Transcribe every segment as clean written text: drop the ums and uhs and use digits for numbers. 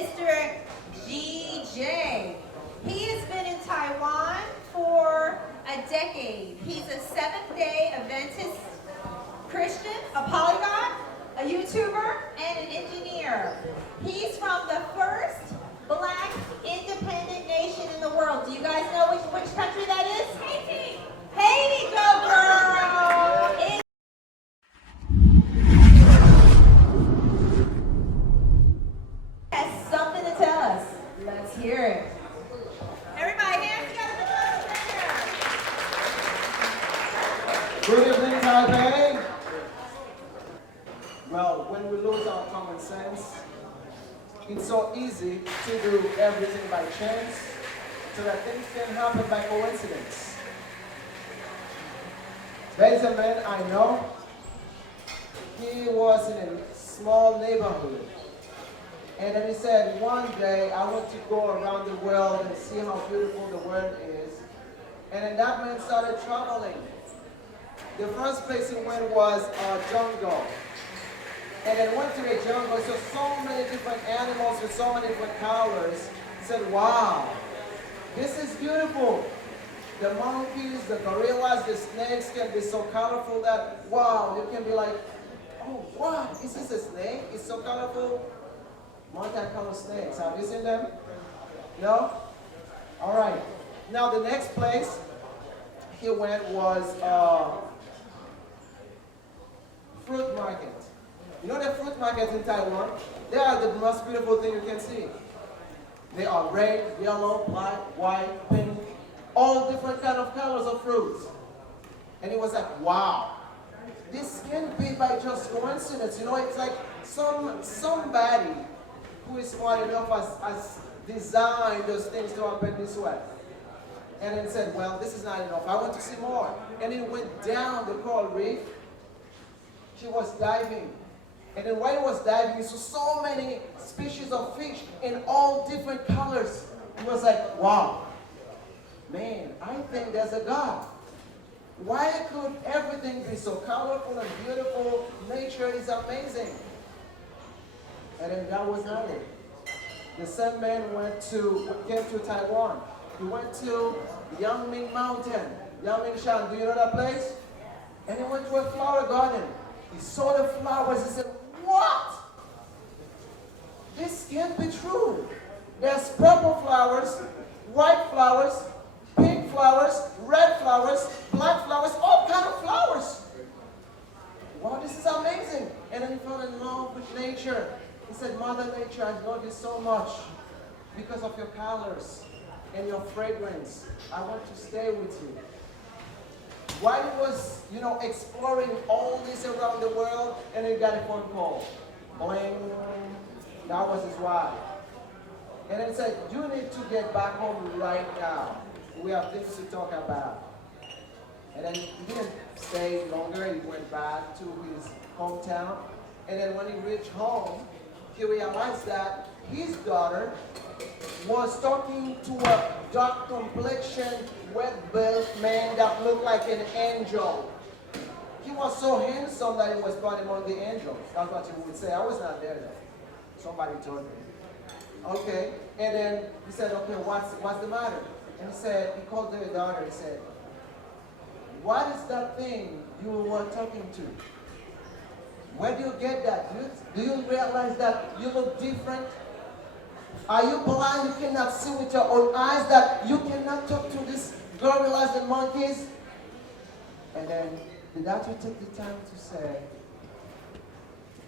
MisterGJ. He has been in Taiwan for a decade. He's a Seventh-day Adventist Christian, a polyglot, a YouTuber, and an engineer. He's from the first Black independent nation in the world. Do you guys know which country that is? Haiti. Haiti, go girl! It has something to tell us. Let's hear it. Everybody, hands together for Good evening, Taipei. Well, when we lose our common sense, it's so easy to do everything by chance, so that things can happen by coincidence. There's a man I know. He was in a small neighborhood. And then he said, one day I want to go around the world and see how beautiful the world is. And then that man started traveling. The first place he went was a jungle. And then went to the jungle, saw so many different animals with so many different colors. He said, wow, this is beautiful. The monkeys, the gorillas, the snakes can be so colorful that, wow, you can be like, oh, what? Is this a snake? It's so colorful. Multicolored snakes. Have you seen them? No? All right. Now the next place he went was fruit market. You know the fruit markets in Taiwan? They are the most beautiful thing you can see. They are red, yellow, black, white, pink, all different kind of colors of fruits. And he was like, wow, this can't be by just coincidence. You know, it's like somebody who is smart enough has designed those things to happen this way. And then said, well, this is not enough. I want to see more. And he went down the coral reef. She was diving. And then while he was diving, he saw so many species of fish in all different colors. He was like, wow, man, I think there's a God. Why could everything be so colorful and beautiful? Nature is amazing. And then that was not it. The same man came to Taiwan. He went to Yangming Mountain, Yangming Shan. Do you know that place? And he went to a flower garden. He saw the flowers. He said, what? This can't be true. There's purple flowers, white flowers, pink flowers, red flowers, black flowers, all kinds of flowers. Wow, this is amazing. And then he fell in love with nature. He said, Mother Nature, I love you so much because of your colors and your fragrance. I want to stay with you. While he was, exploring all this around the world, and he got a phone call. Bling. That was his wife. And then he said, you need to get back home right now. We have things to talk about. And then he didn't stay longer. He went back to his hometown. And then when he reached home, he realized that his daughter was talking to a dark complexion, wet-built man that looked like an angel. He was so handsome that he was brought among the angels. That's what you would say. I was not there though. Somebody told me. Okay, and then he said, okay, what's the matter? And he called their daughter. He said, what is that thing you were talking to? Where do you get that? Do you realize that you look different? Are you blind? You cannot see with your own eyes that you cannot talk to these gorillas and monkeys? And then the doctor took the time to say,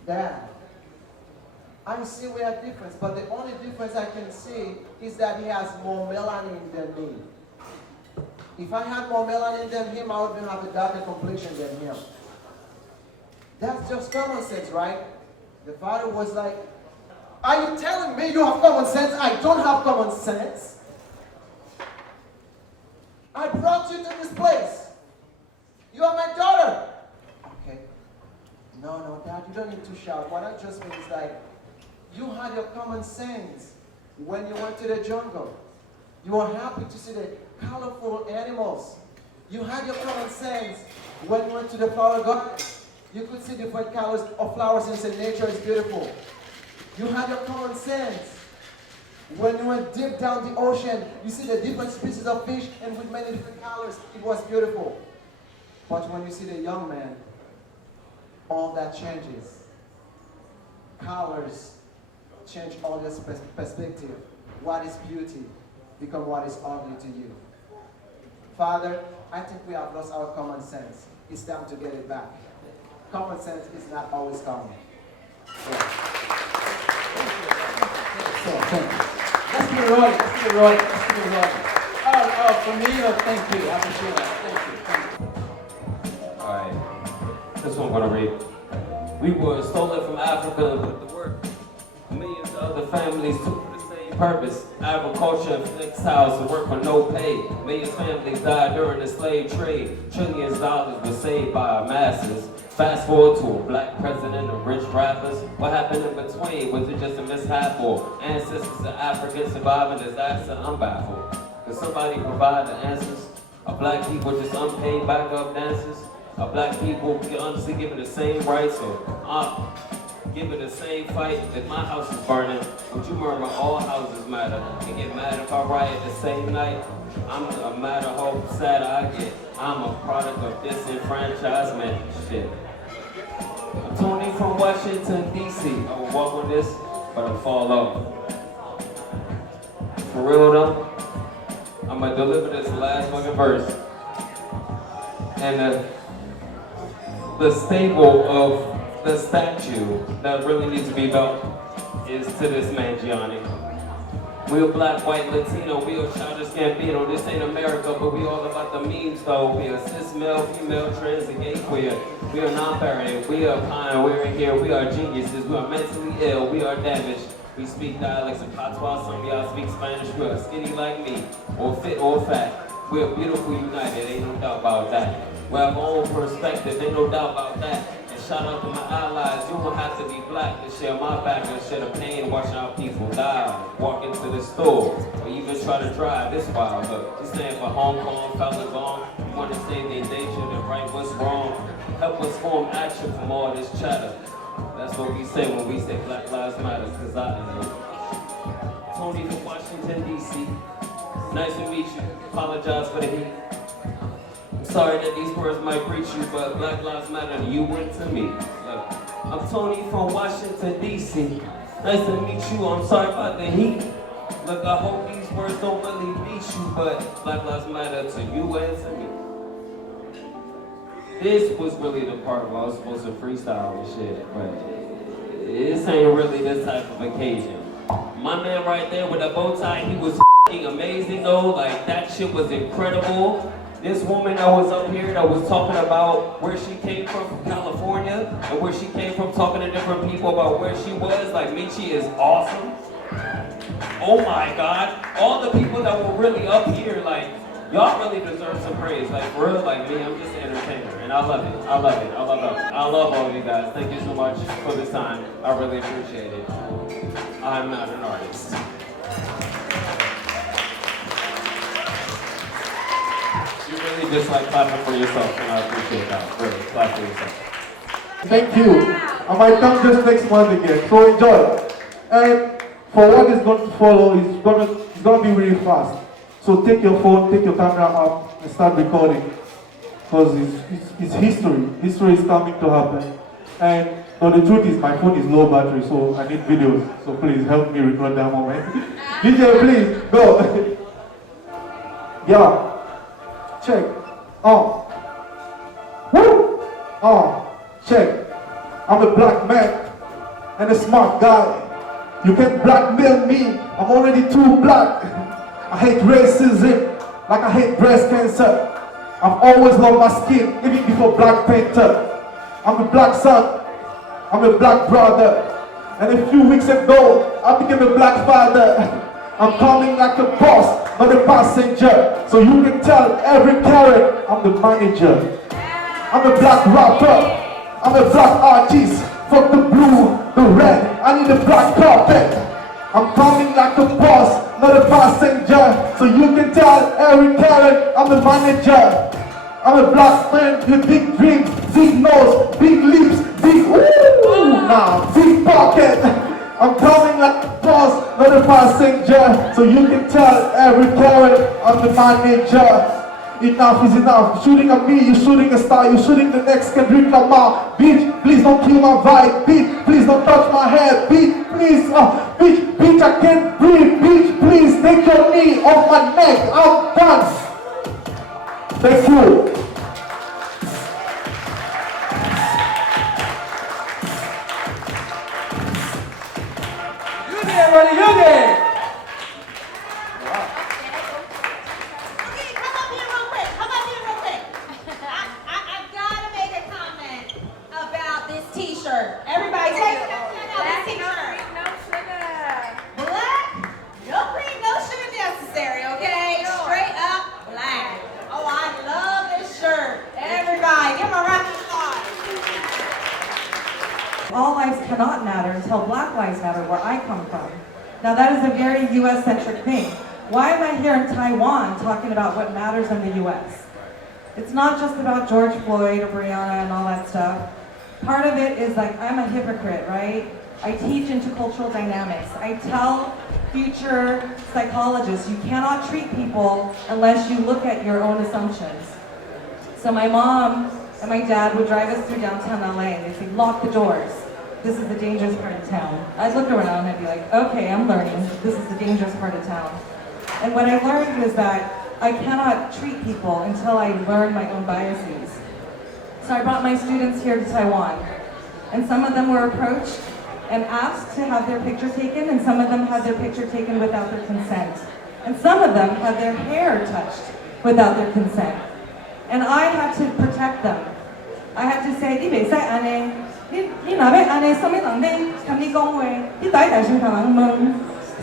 Dad, I see we are different, but the only difference I can see is that he has more melanin than me. If I had more melanin than him, I would have a darker complexion than him. That's just common sense, right? The father was like, are you telling me you have common sense? I don't have common sense. I brought you to this place. You are my daughter. Okay. No, Dad, you don't need to shout. What I just mean is like, you had your common sense when you went to the jungle. You were happy to see the colorful animals. You had your common sense when you went to the flower garden. You could see different colors of flowers and say nature is beautiful. You had your common sense When you went deep down the ocean, you see the different species of fish and with many different colors. It was beautiful. But when you see the young man, all that changes. Colors change all this perspective. What is beauty become what is ugly to you. Father, I think we have lost our common sense. It's time to get it back. Common sense is not always common. So, thank you. Let's give it Roy. Let's give it Roy. Let's give it Roy. Oh, for me, thank you. I appreciate that. Thank you. All right. This one I'm gonna read. We were stolen from Africa and put to work. Millions of other families took for the same purpose. Agriculture and textiles to work for no pay. Millions of families died during the slave trade. Trillions of dollars were saved by our masses. Fast forward to a black president and rich rappers. What happened in between? Was it just a mishap or ancestors of African surviving disaster? I'm baffled. Can somebody provide the answers? Are black people just unpaid backup dancers? Are black people honestly given the same rights or given the same fight? If my house is burning, would you murmur all houses matter and get mad if I riot the same night? I'm a matter how sad I get. I'm a product of disenfranchisement. Shit. I'm Tony from Washington, D.C. I will walk on this, but I'll fall off. For real though, I'm gonna deliver this last fucking verse. And the staple of the statue that really needs to be built is to this man, Ghanniy. We are black, white, Latino, we are Childish Gambino. This ain't America, but we all about the memes though. We are cis, male, female, trans, and gay queer. We are non-binary, we are pine, we're in here, we are geniuses, we are mentally ill, we are damaged. We speak dialects of patois, some of y'all speak Spanish, we are skinny like me, or fit or fat. We are beautiful, united, ain't no doubt about that. We have our own perspective, ain't no doubt about that. And shout out to my allies, you don't have to be black to share my back and share the pain watching our people die. Walk into the store, or even try to drive this wild. But we stand for Hong Kong, Falun Gong. We want to save their nature, to right what's wrong. Help us form action from all this chatter. That's what we say when we say Black Lives Matter, cause I am Tony from Washington, D.C. Nice to meet you. Apologize for the heat. I'm sorry that these words might preach you, but Black Lives Matter to you and to me. Look, I'm Tony from Washington, D.C. Nice to meet you. I'm sorry about the heat. Look, I hope these words don't really beat you, but Black Lives Matter to you and to me. This was really the part where I was supposed to freestyle and shit, but this ain't really this type of occasion. My man right there with the bow tie, he was f***ing amazing though, like that shit was incredible. This woman that was up here that was talking about where she came from California, and where she came from, talking to different people about where she was, like Michi is awesome. Oh my God, all the people that were really up here, like, y'all really deserve some praise, like for real, like me, I'm just an entertainer, and I love it, I love it, I love it. I love all of you guys, thank you so much for this time, I really appreciate it. I'm not an artist. You really just like clapping for yourself, and I appreciate that, really, clap for yourself. Thank you, and my tongue just next month again, so enjoy. And for what is going to follow, it's gonna be really fast. So take your phone, take your camera up, and start recording. Because it's history. History is coming to happen. And the truth is, my phone is low battery, so I need videos. So please help me record that moment. DJ, please, go. Yeah. Check. Woo! Check. I'm a black man and a smart guy. You can't blackmail me. I'm already too black. I hate racism, like I hate breast cancer. I've always loved my skin, even before Black Panther. I'm a black son, I'm a black brother. And a few weeks ago, I became a black father. I'm coming like a boss, not a passenger. So you can tell every carrot, I'm the manager. I'm a black rapper, I'm a black artist. Fuck the blue, the red, I need a black carpet. I'm coming like a boss, not a passenger. So you can tell every carrot, I'm the manager. I'm a black man with big dreams, big nose, big lips, big big pocket. I'm coming like a boss, not a passenger, so you can tell every carrot I'm the man ninja. Enough is enough. Shooting at me, you shooting a star, you shooting the next Kendrick Lamar. Bitch, please don't kill my vibe. Bitch, please don't touch my head. Bitch, please, bitch, I can't breathe. Bitch, please take your knee off my neck. I'm done. Thank you. Youguei, everybody, Youguei! Okay, come up here real quick. Come up here real quick. I've got to make a comment about this t-shirt. Everybody say this t-shirt. No sugar. Black, no cream, no sugar necessary, okay? Straight up black. Oh, I love this shirt. Everybody, give them a round of applause. All lives cannot matter until Black lives matter, where I come from. Now that is a very US-centric thing. Why am I here in Taiwan talking about what matters in the US? It's not just about George Floyd or Breonna and all that stuff. Part of it is like, I'm a hypocrite, right? I teach intercultural dynamics. I tell future psychologists, you cannot treat people unless you look at your own assumptions. So my mom and my dad would drive us through downtown LA and they'd say, lock the doors. This is the dangerous part of town. I'd look around and I'd be like, okay, I'm learning. This is the dangerous part of town. And what I learned was that I cannot treat people until I learn my own biases. So I brought my students here to Taiwan. And some of them were approached and asked to have their picture taken, and some of them had their picture taken without their consent. And some of them had their hair touched without their consent. And I had to protect them. I had to say,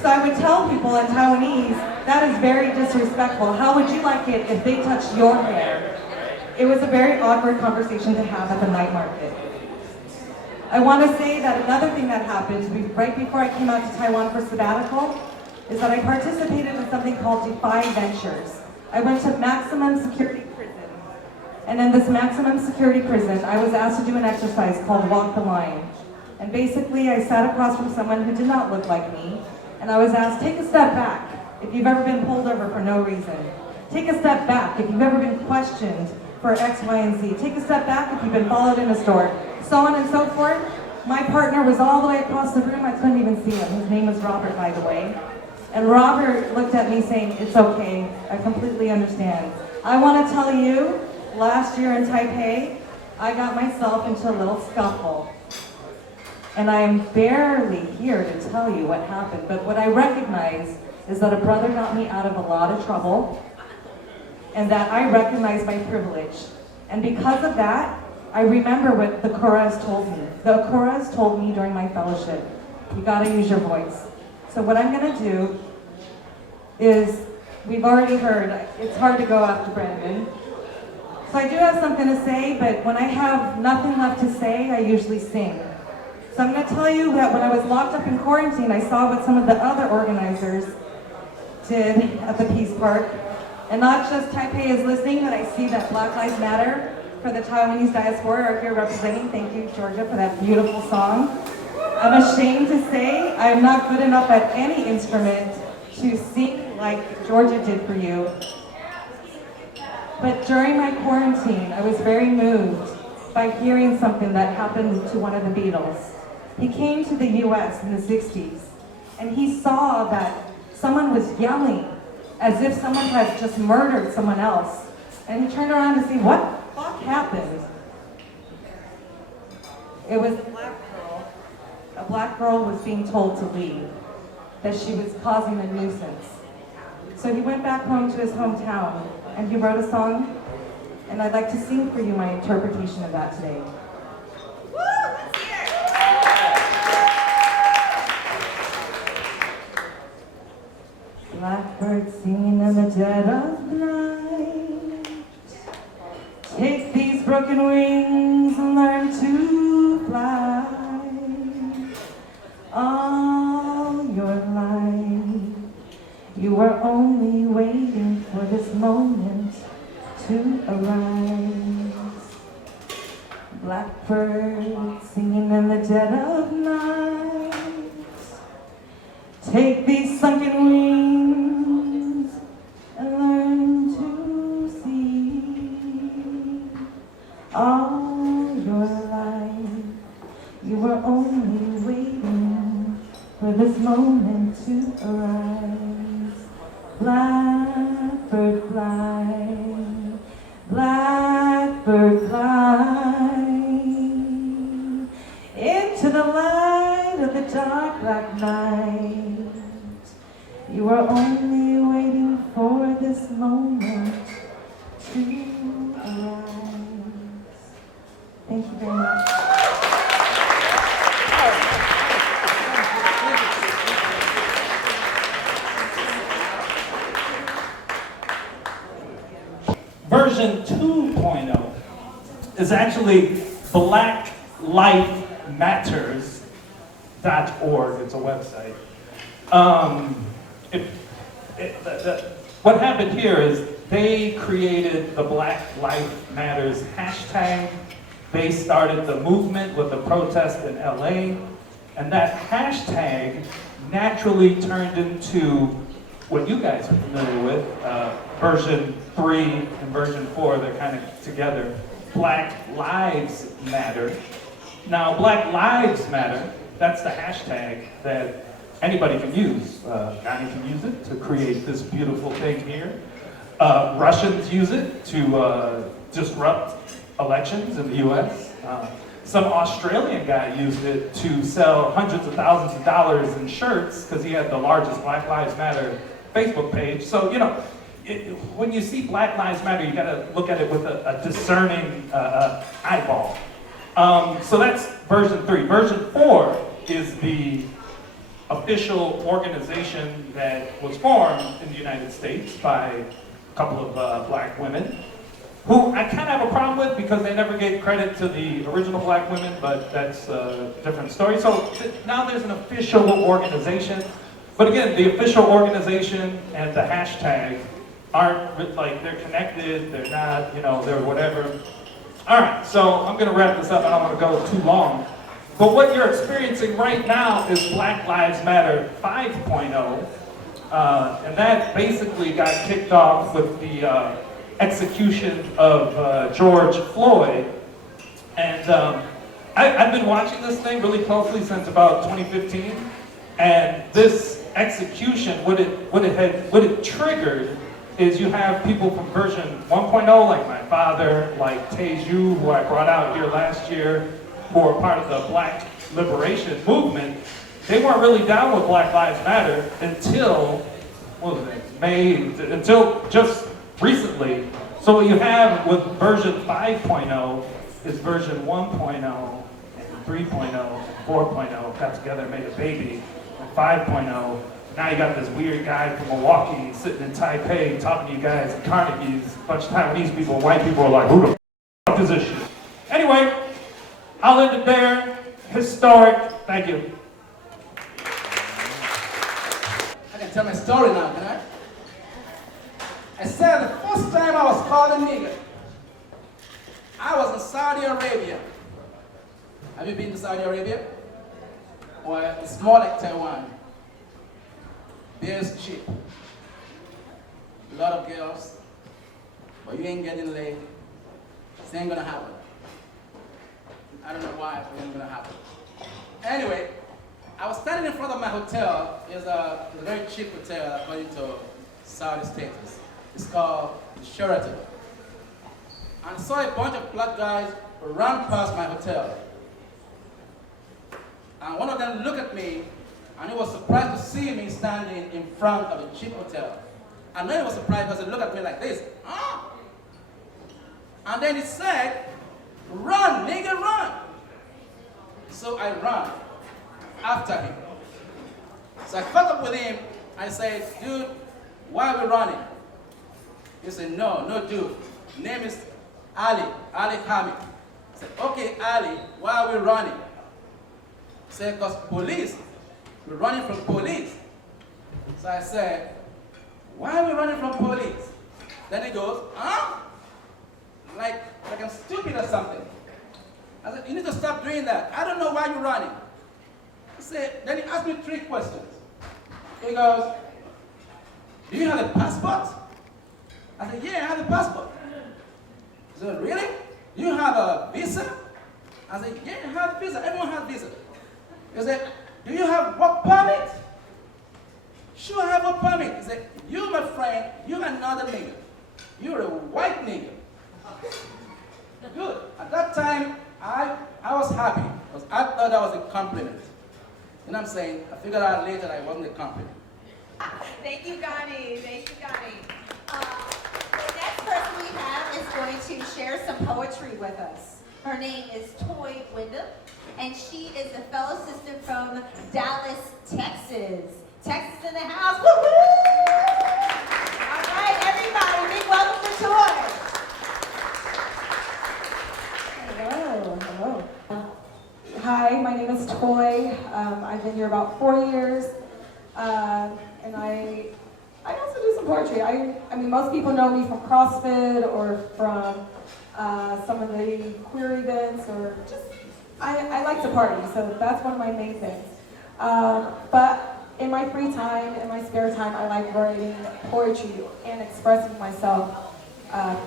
so I would tell people in Taiwanese, that is very disrespectful. How would you like it if they touched your hair? It was a very awkward conversation to have at the night market. I want to say that another thing that happened right before I came out to Taiwan for sabbatical is that I participated in something called Defy Ventures. I went to maximum security prison. And in this maximum security prison, I was asked to do an exercise called Walk the Line. And basically, I sat across from someone who did not look like me, and I was asked, take a step back if you've ever been pulled over for no reason. Take a step back if you've ever been questioned for X, Y, and Z. Take a step back if you've been followed in a store, so on and so forth. My partner was all the way across the room. I couldn't even see him. His name was Robert, by the way. And Robert looked at me saying, it's okay, I completely understand. I want to tell you, last year in Taipei, I got myself into a little scuffle. And I am barely here to tell you what happened, but what I recognize is that a brother got me out of a lot of trouble, and that I recognize my privilege. And because of that, I remember what the Kuras told me. The Kuras told me during my fellowship, you gotta use your voice. So what I'm gonna do is, we've already heard, it's hard to go after Brandon. So I do have something to say, but when I have nothing left to say, I usually sing. So I'm going to tell you that when I was locked up in quarantine, I saw what some of the other organizers did at the Peace Park. And not just Taipei is listening, but I see that Black Lives Matter for the Taiwanese diaspora are here representing. Thank you, Georgia, for that beautiful song. I'm ashamed to say I'm not good enough at any instrument to sing like Georgia did for you. But during my quarantine, I was very moved by hearing something that happened to one of the Beatles. He came to the US in the 60s, and he saw that someone was yelling as if someone had just murdered someone else. And he turned around to see what the fuck happened. It was a black girl. A black girl was being told to leave, that she was causing a nuisance. So he went back home to his hometown, and he wrote a song, and I'd like to sing for you my interpretation of that today. Woo! Let's hear it. Blackbird singing in the dead of night. Take these broken wings and learn to fly. All your life, you were only waiting for this moment to arise. Blackbird singing in the dead of night. Take these sunken wings and learn to see. All your life, you were only waiting for this moment to arise. Blackbird fly, blackbird fly, into the light of the dark black night. You were only waiting for this moment to arise. Thank you very much. Version 2.0 is actually blacklifematters.org. It's a website. What happened here is they created the Black Lives Matters hashtag. They started the movement with the protest in LA. And that hashtag naturally turned into what you guys are familiar with, version 3 and version 4, they're kind of together. Black Lives Matter. Now, Black Lives Matter, that's the hashtag that anybody can use. Ghanniy can use it to create this beautiful thing here. Russians use it to disrupt elections in the US. Some Australian guy used it to sell hundreds of thousands of dollars in shirts because he had the largest Black Lives Matter Facebook page. So, you know, when you see Black Lives Matter, you gotta look at it with a discerning eyeball. So that's version 3. Version 4 is the official organization that was formed in the United States by a couple of black women, who I kind of have a problem with because they never gave credit to the original black women, but that's a different story. So now there's an official organization. But again, the official organization and the hashtag aren't like, they're connected, they're not, you know, they're whatever. All right, so I'm gonna wrap this up. I don't wanna go too long. But what you're experiencing right now is Black Lives Matter 5.0. And that basically got kicked off with the execution of George Floyd. And I've been watching this thing really closely since about 2015. And this execution, what it triggered is you have people from version 1.0, like my father, like Teju, who I brought out here last year, who are part of the Black Liberation Movement. They weren't really down with Black Lives Matter until, what was it, until just recently. So what you have with version 5.0 is version 1.0 and 3.0 and 4.0 got together and made a baby. 5.0, now you got this weird guy from Milwaukee sitting in Taipei talking to you guys at Carnegie's, a bunch of Taiwanese people and white people are like, who the f*** is this shit? Anyway, I'll end it there. Historic. Thank you. I can tell my story now, can I? I said the first time I was called a nigger, I was in Saudi Arabia. Have you been to Saudi Arabia? Well, it's more like Taiwan. Beer's cheap. A lot of girls, but you ain't getting laid. It ain't gonna happen. I don't know why, but it ain't gonna happen. Anyway, I was standing in front of my hotel. It's a very cheap hotel according to Saudi status. It's called the Sheraton. And I saw a bunch of black guys run past my hotel. And one of them looked at me, and he was surprised to see me standing in front of the cheap hotel. And then he was surprised because he looked at me like this. Ah! And then he said, run, nigga, run. So I ran after him. So I caught up with him. I said, dude, why are we running? He said, no, dude. Name is Ali Hamid. I said, okay, Ali, why are we running? He said, because police. We're running from police. So I said, why are we running from police? Then he goes, huh? Like I'm stupid or something. I said, you need to stop doing that. I don't know why you're running. He said, then he asked me 3 questions. He goes, do you have a passport? I said, yeah, I have a passport. He said, really? Do you have a visa? I said, yeah, I have a visa. Everyone has a visa. He said, do you have work permit? Sure, I have work permit. He said, you, my friend, you're another nigger. You're a white nigger. Good. At that time, I was happy because I thought that was a compliment. You know what I'm saying? I figured out later that it wasn't a compliment. Thank you, Ghanniy. Thank you, Ghanniy. The next person we have is going to share some poetry with us. Her name is Tobie, and she is a fellow sister from Dallas, Texas. Texas in the house. Woo-hoo! All right, everybody, big welcome for Tobie. Hello. Hi, my name is Tobie. I've been here about 4 years, and I also do some poetry. I mean, most people know me from CrossFit or from some of the queer events, or just I like to party, so that's one of my main things. But in my free time, in my spare time, I like writing poetry and expressing myself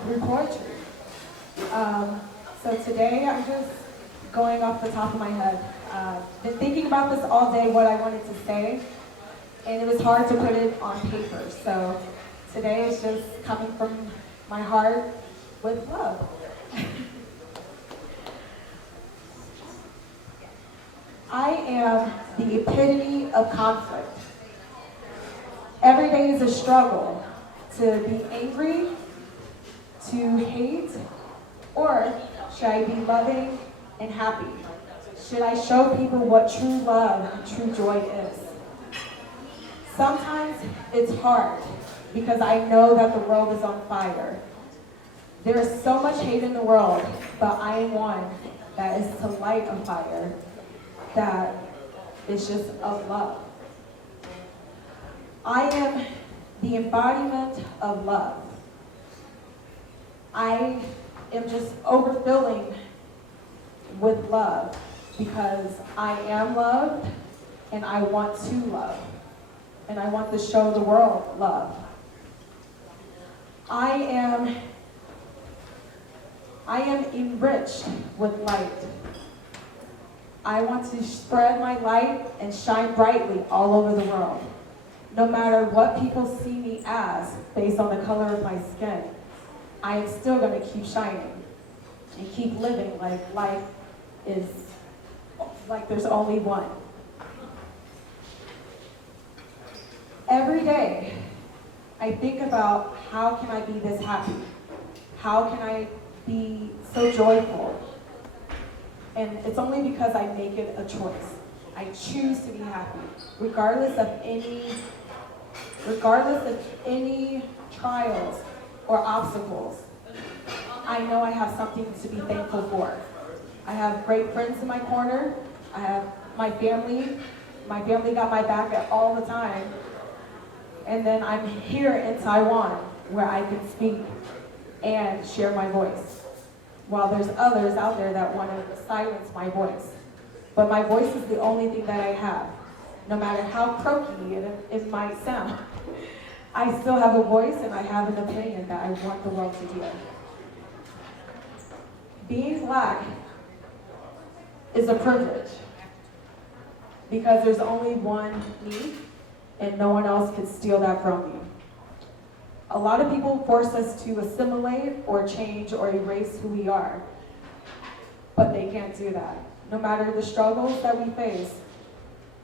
through poetry. So today I'm just going off the top of my head. Been thinking about this all day, what I wanted to say, and it was hard to put it on paper. So today is just coming from my heart with love. I am the epitome of conflict. Every day is a struggle to be angry, to hate, or should I be loving and happy? Should I show people what true love and true joy is? Sometimes it's hard because I know that the world is on fire. There is so much hate in the world, but I am one that is to light a fire that is just of love. I am the embodiment of love. I am just overfilling with love because I am loved and I want to love. And I want to show the world love. I am enriched with light. I want to spread my light and shine brightly all over the world. No matter what people see me as based on the color of my skin, I am still going to keep shining and keep living like life is, like there's only one. Every day, I think about how can I be this happy? How can I be so joyful? And it's only because I make it a choice. I choose to be happy, regardless of any trials or obstacles. I know I have something to be thankful for. I have great friends in my corner. I have my family. My family got my back at all the time. And then I'm here in Taiwan where I can speak and share my voice. While there's others out there that want to silence my voice. But my voice is the only thing that I have. No matter how croaky it might sound, I still have a voice and I have an opinion that I want the world to hear. Being Black is a privilege because there's only one me and no one else can steal that from me. A lot of people force us to assimilate or change or erase who we are, but they can't do that. No matter the struggles that we face,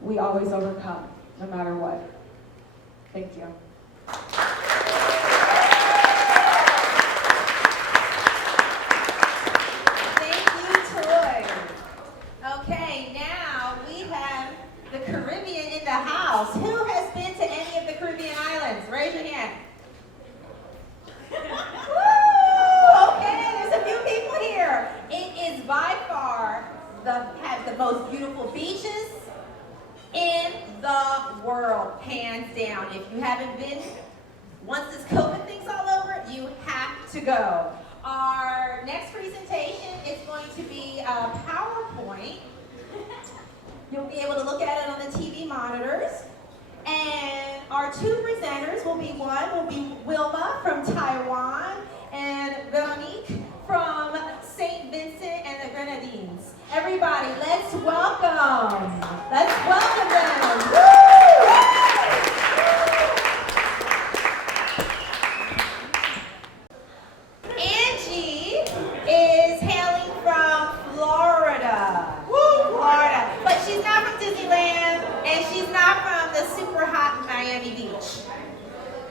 we always overcome, no matter what. Thank you. Thank you, Tobie. Okay, now we have the Caribbean in the house. Who has been to any of the Caribbean islands? Raise your hand. Woo! Okay, there's a few people here. It is by far has the most beautiful beaches in the world, hands down. If you haven't been, once this COVID thing's all over, you have to go. Our next presentation is going to be a PowerPoint. You'll be able to look at it on the TV monitors. And our two presenters will be Wilma from Taiwan and Veronique from St. Vincent and the Grenadines. Everybody, let's welcome them. Angie is hailing from Florida. Florida. But she's not from Disneyland and she's not from the super hot Miami Beach.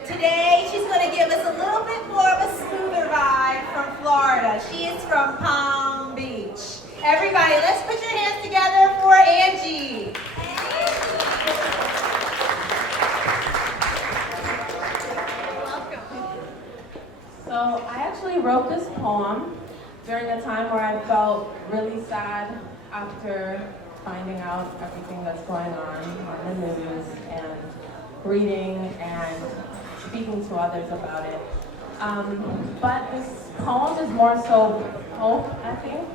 Today, she's going to give us a little bit more of a smoother vibe from Florida. She is from Palm Beach. Everybody, let's put your hands together for Angie. So I actually wrote this poem during a time where I felt really sad after finding out everything that's going on the news and reading and speaking to others about it. But this poem is more so hope, I think,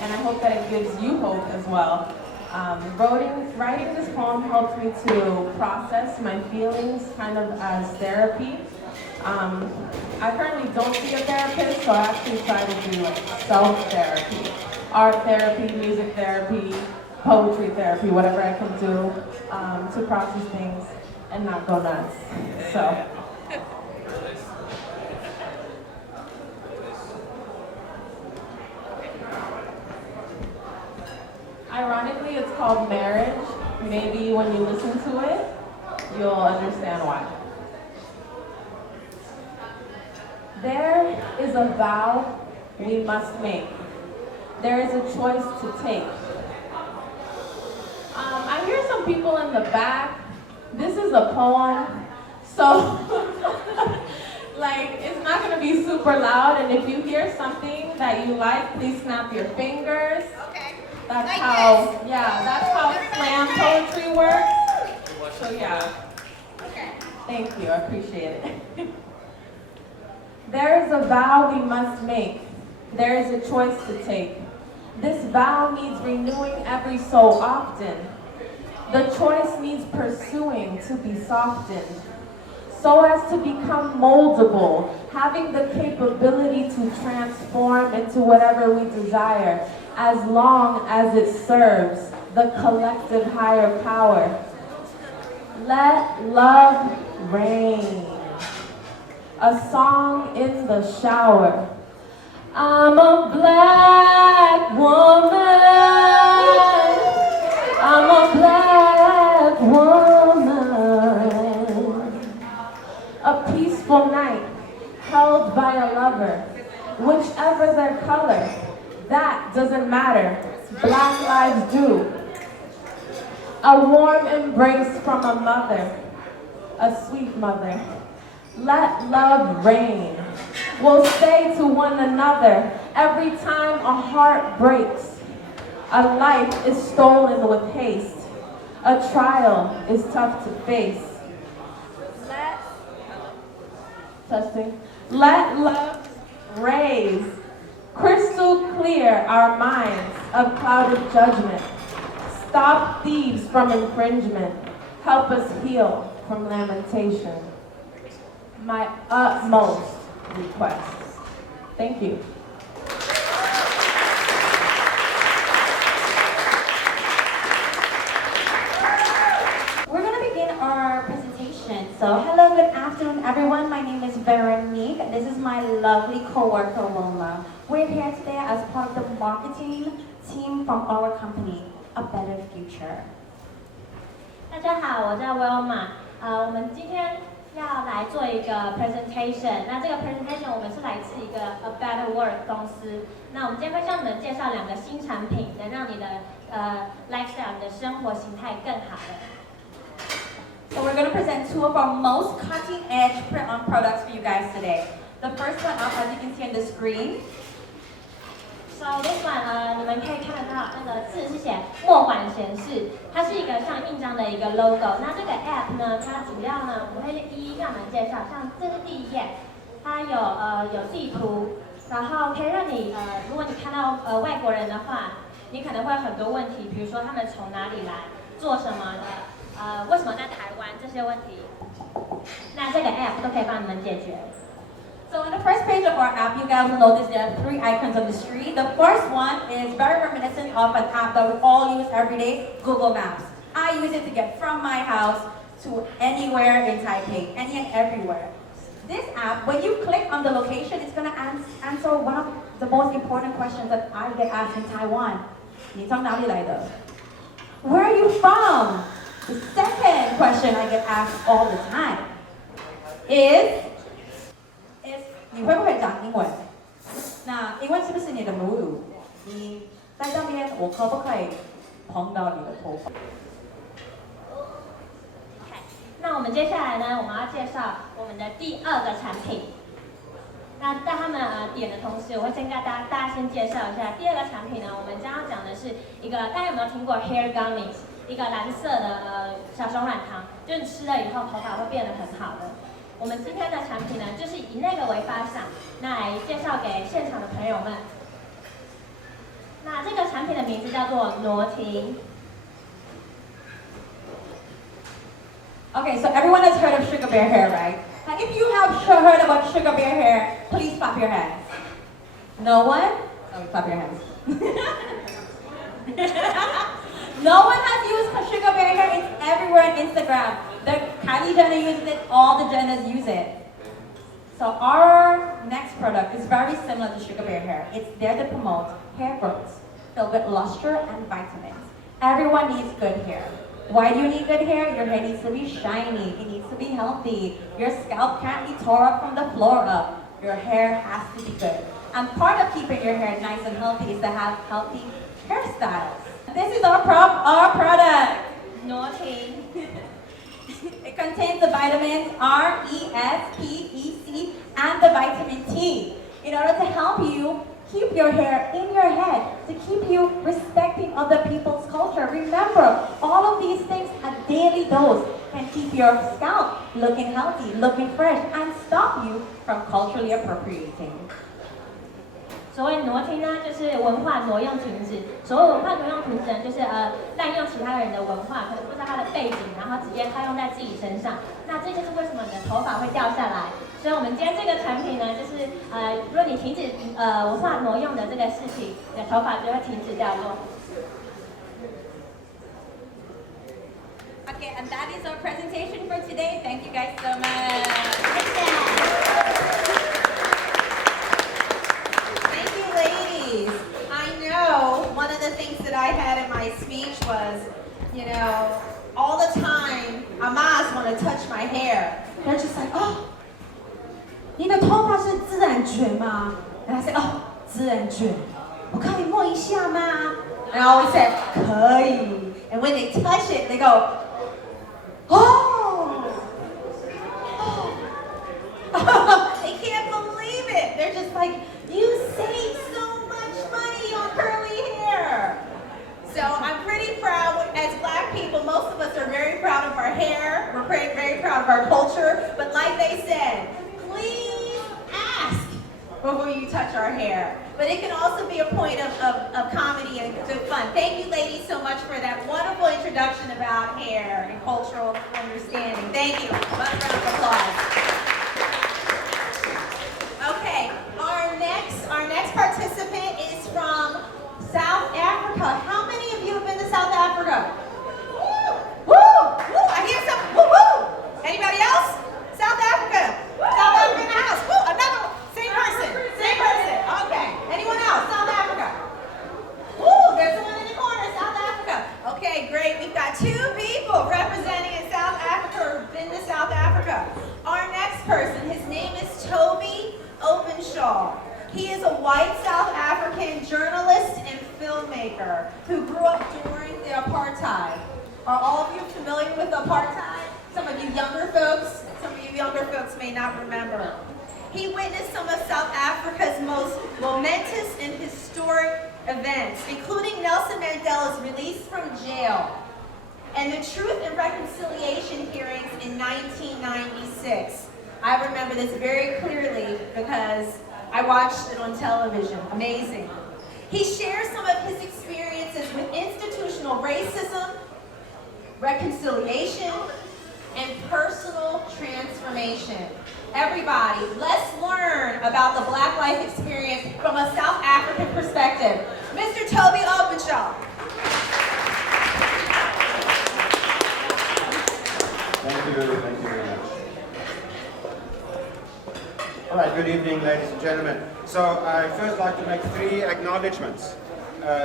and I hope that it gives you hope as well. Writing this poem helped me to process my feelings kind of as therapy. I currently don't see a therapist, so I actually try to do like self-therapy, art therapy, music therapy, poetry therapy, whatever I can do to process things and not go nuts. So. Ironically, it's called Marriage. Maybe when you listen to it, you'll understand why. There is a vow we must make. There is a choice to take. I hear some people in the back. This is a poem, so like it's not gonna be super loud. And if you hear something that you like, please snap your fingers. Okay. That's like how, this. yeah, that's how slam poetry works. So yeah, Okay. thank you, I appreciate it. There is a vow we must make. There is a choice to take. This vow needs renewing every so often. The choice needs pursuing to be softened, so as to become moldable, having the capability to transform into whatever we desire, as long as it serves the collective higher power. Let love reign. A song in the shower. I'm a black woman. I'm a black woman. A peaceful night held by a lover, whichever their color, that doesn't matter. Black lives do. A warm embrace from a mother, a sweet mother. Let love reign. We'll say to one another every time a heart breaks. A life is stolen with haste. A trial is tough to face. Let love raise. Crystal clear our minds of clouded judgment. Stop thieves from infringement. Help us heal from lamentation. My utmost requests. Thank you. We're going to begin our presentation. So hello, good afternoon everyone. My name is Veronique. This is my lovely co-worker Wilma. We're here today as part of the marketing team from our company, A Better Future. 大家好，我叫 Wilma。我们今天要来做一个 presentation。那这个 presentation 我们是来自一个 A Better World 公司。那我们今天会向你们介绍2个新产品，能让你的lifestyle 你的生活形态更好的。So we're going to present 2 of our most cutting-edge print-on products for you guys today. The first one up, as you can see on the screen. So this one 你们可以看得到那个字是写末版显示，它是一个像印章的一个 logo。那这个 app 呢，它主要呢我会一一向你们介绍。像这是第1页，它有地图，然后可以让你如果你看到外国人的话，你可能会有很多问题，比如说他们从哪里来，做什么的，为什么在台湾这些问题。苦。那这个 app 都可以帮你们解决。So on the first page of our app, you guys will notice there are 3 icons on the street. The first one is very reminiscent of an app that we all use every day, Google Maps. I use it to get from my house to anywhere in Taipei, any and everywhere. This app, when you click on the location, it's going to answer one of the most important questions that I get asked in Taiwan. 你从哪里来的? Where are you from? The second question I get asked all the time is 你会不会讲英文？那英文是不是你的母语？你在这边，我可不可以碰到你的头发？ 那我们接下来呢，我们要介绍我们的第2个产品。那在他们点的同时，我会先跟大家先介绍一下第2个产品呢。我们将要讲的是一个，大家有没有听过 hair Ghanniy？ 一个蓝色的小熊软糖，就是吃了以后头发会变得很好的。我们今天的产品呢，就是以那个为发想，那来介绍给现场的朋友们。那这个产品的名字叫做挪停。 Okay, so everyone has heard of sugar bear hair, right? Now, if you have heard about sugar bear hair, please clap your hands. No one? Oh, clap your hands. No one has used sugar bear hair. It's everywhere on Instagram. The Kylie Jenner uses it. All the Jenners use it. So our next product is very similar to sugar bear hair. It's there to promote hair growth filled with luster and vitamins. Everyone needs good hair. Why do you need good hair? Your hair needs to be shiny. It needs to be healthy. Your scalp can't be tore up from the floor up. Your hair has to be good. And part of keeping your hair nice and healthy is to have healthy hairstyles. This is our product. Naughty. It contains the vitamins R, E, S, P, E, C, and the vitamin T in order to help you keep your hair in your head, to keep you respecting other people's culture. Remember, all of these things, a daily dose, can keep your scalp looking healthy, looking fresh, and stop you from culturally appropriating. 所谓挪听呢，就是文化挪用停止。所谓文化挪用停止呢，就是滥用其他人的文化，可能不知道他的背景，然后直接套用在自己身上。那这就是为什么你的头发会掉下来。所以我们今天这个产品呢，就是如果你停止文化挪用的这个事情，你的头发就会停止掉落。Okay, and that is our presentation for today. Thank you guys so much. One of the things that I had in my speech was, you know, all the time, Amas want to touch my hair. They're just like, oh, 你的头发是自然卷吗? And I said, oh, 自然卷. 我可以摸一下吗? And I always said, 可以. And when they touch it, they go, oh. They can't believe it. They're just like, you saved so much money on curly hair. So I'm pretty proud. As Black people, most of us are very proud of our hair. We're very proud of our culture. But like they said, please ask before you touch our hair. But it can also be a point of comedy and good fun. Thank you, ladies, so much for that wonderful introduction about hair and cultural understanding. Thank you. One round of applause. Okay, our next participant is from South Africa. How many of you have been to South Africa? Woo! Woo! Woo! I hear some woo woo! Anybody else? South Africa. South Africa in the house. Woo! Another one. Same person. Same person. Okay. Anyone else? South Africa. Woo! There's someone in the corner. South Africa. Okay, great. We've got 2 people representing in South Africa who've been to South Africa. Our next person, his name is Tobie. He is a white South African journalist and filmmaker who grew up during the apartheid. Are all of you familiar with apartheid? Some of you younger folks may not remember. He witnessed some of South Africa's most momentous and historic events, including Nelson Mandela's release from jail and the Truth and Reconciliation hearings in 1996. I remember this very clearly because I watched it on television. Amazing. He shares some of his experiences with institutional racism, reconciliation, and personal transformation. Everybody, let's learn about the Black life experience from a South African perspective. Mr. Tobie Openshaw. Thank you very much. All right, good evening, ladies and gentlemen. So I first like to make 3 acknowledgements.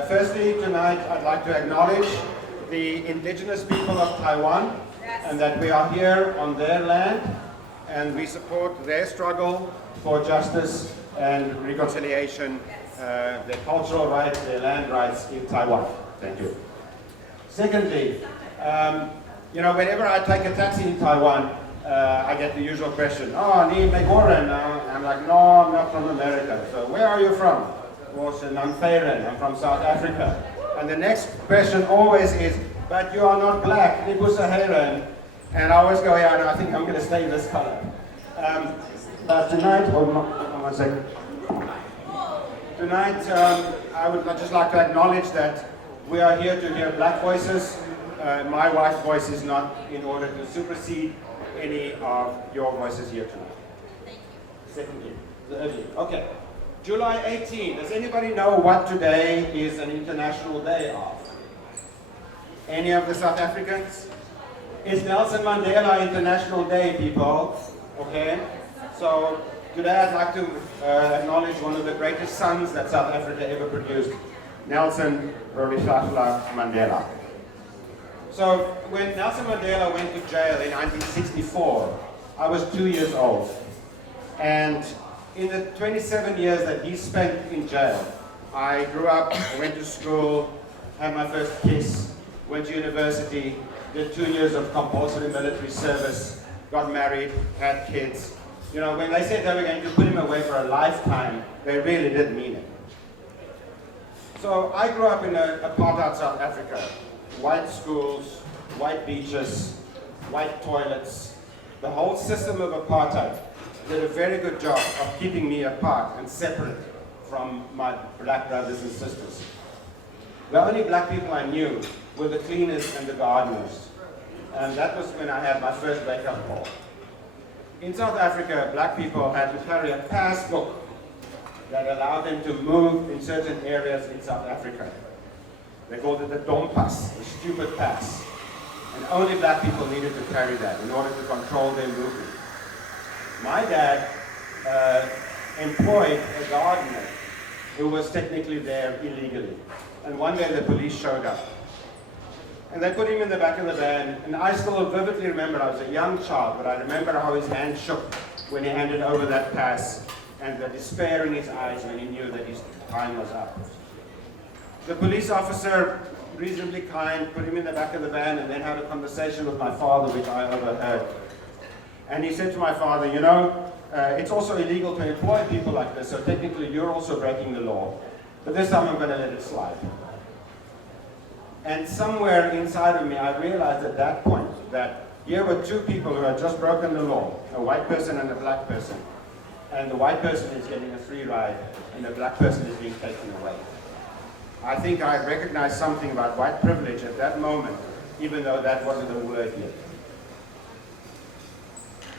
Firstly, tonight I'd like to acknowledge the indigenous people of Taiwan, and that we are here on their land, and we support their struggle for justice and reconciliation, their cultural rights, their land rights in Taiwan. Thank you. Secondly, you know, whenever I take a taxi in Taiwan, I get the usual question, oh, ni Megoran. I'm like, no, I'm not from America. So where are you from? I'm from South Africa. And the next question always is, but you are not black, ni Busaheran. And I always go, yeah, no, I think I'm going to stay this color. But tonight, hold on 1 second. Tonight, I would just like to acknowledge that we are here to hear black voices. My white voice is not in order to supersede any of your voices here tonight. Thank you. Secondly, okay. July 18, does anybody know what today is an international day of? Any of the South Africans? It's Nelson Mandela International Day, people. Okay? So today I'd like to acknowledge one of the greatest sons that South Africa ever produced, Nelson Rolihlahla Mandela. So when Nelson Mandela went to jail in 1964, I was 2 years old. And in the 27 years that he spent in jail, I grew up, went to school, had my first kiss, went to university, did 2 years of compulsory military service, got married, had kids. You know, when they said they were going to put him away for a lifetime, they really did mean it. So I grew up in apartheid South Africa. White schools, white beaches, white toilets. The whole system of apartheid did a very good job of keeping me apart and separate from my black brothers and sisters. The only black people I knew were the cleaners and the gardeners. And that was when I had my first wake-up call. In South Africa, black people had to carry a pass book that allowed them to move in certain areas in South Africa. They called it the Dom Pass, the stupid pass. And only black people needed to carry that in order to control their movement. My dad employed a gardener who was technically there illegally. And one day the police showed up. And they put him in the back of the van, and I still vividly remember, I was a young child, but I remember how his hand shook when he handed over that pass, and the despair in his eyes when he knew that his time was up. The police officer, reasonably kind, put him in the back of the van and then had a conversation with my father, which I overheard. And he said to my father, you know, it's also illegal to employ people like this, so technically you're also breaking the law. But this time I'm going to let it slide. And somewhere inside of me, I realized at that point that here were 2 people who had just broken the law, a white person and a black person. And the white person is getting a free ride, and the black person is being taken away. I think I recognized something about white privilege at that moment, even though that wasn't a word yet.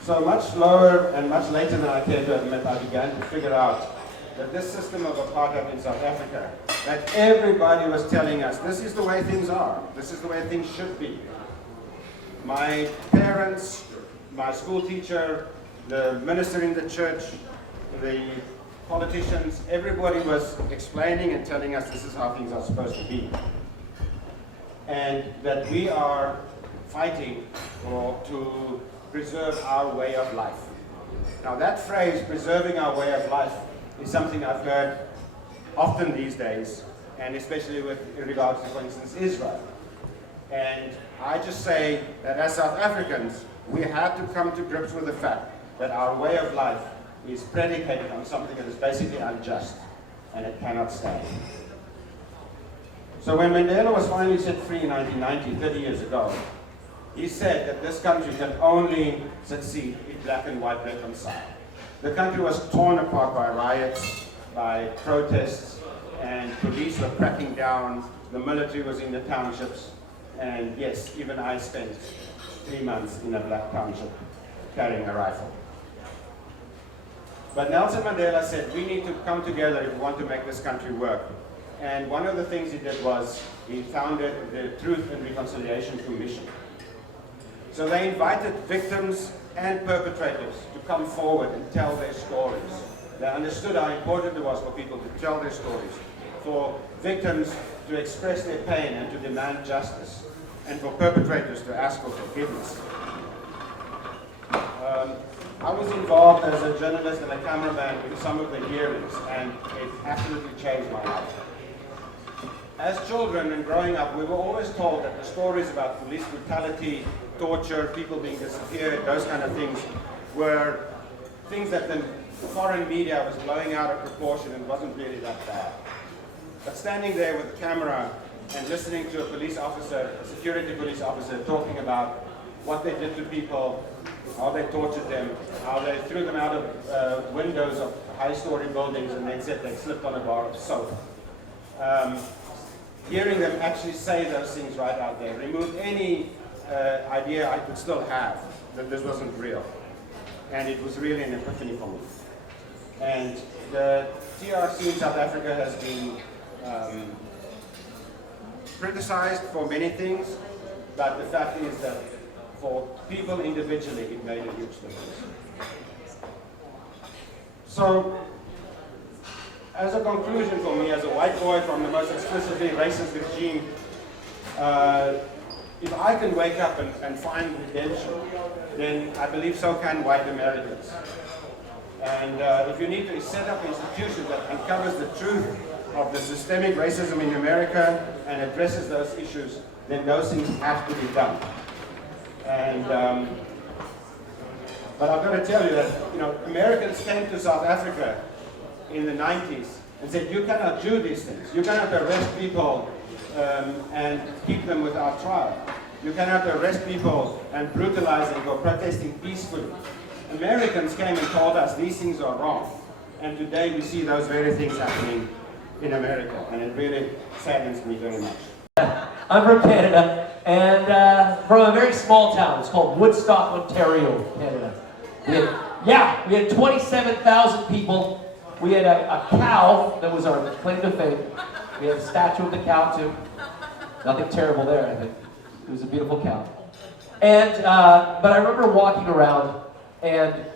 So much slower and much later than I care to admit, I began to figure out that this system of apartheid in South Africa, that everybody was telling us, this is the way things are, this is the way things should be. My parents, my school teacher, the minister in the church, the politicians, everybody was explaining and telling us this is how things are supposed to be. And that we are fighting to preserve our way of life. Now that phrase, preserving our way of life, is something I've heard often these days, and especially in regards to, for instance, Israel. And I just say that as South Africans, we have to come to grips with the fact that our way of life is predicated on something that is basically unjust, and it cannot stand. So when Mandela was finally set free in 1990, 30 years ago, he said that this country can only succeed if black and white reconcile. The country was torn apart by riots, by protests, and police were cracking down, the military was in the townships, and yes, even I spent 3 months in a black township carrying a rifle. But Nelson Mandela said, we need to come together if we want to make this country work. And one of the things he did was he founded the Truth and Reconciliation Commission. So they invited victims and perpetrators to come forward and tell their stories. They understood how important it was for people to tell their stories, for victims to express their pain and to demand justice, and for perpetrators to ask for forgiveness. I was involved as a journalist and a cameraman in some of the hearings, and it absolutely changed my life. As children and growing up, we were always told that the stories about police brutality, torture, people being disappeared, those kind of things, were things that the foreign media was blowing out of proportion and wasn't really that bad. But standing there with the camera and listening to a police officer, a security police officer, talking about what they did to people, how they tortured them, how they threw them out of windows of high-story buildings and then said they slipped on a bar of soap. Hearing them actually say those things right out there removed any idea I could still have that this wasn't real. And it was really an epiphany for me. And the TRC in South Africa has been criticized for many things, but the fact is that for people individually, it made a huge difference. So, as a conclusion for me, as a white boy from the most explicitly racist regime, if I can wake up and find redemption, then I believe so can white Americans. And if you need to set up institutions that uncovers the truth of the systemic racism in America and addresses those issues, then those things have to be done. And but I've got to tell you that Americans came to South Africa in the 90s and said, you cannot do these things. You cannot arrest people and keep them without trial. You cannot arrest people and brutalize them for protesting peacefully. Americans came and told us these things are wrong. And today we see those very things happening in America. And it really saddens me very much. I'm from Canada, and from a very small town. It's called Woodstock, Ontario, Canada. We had 27,000 people. We had a cow that was our claim to fame. We had a statue of the cow, too. Nothing terrible there, I think. It was a beautiful cow. And, but I remember walking around, and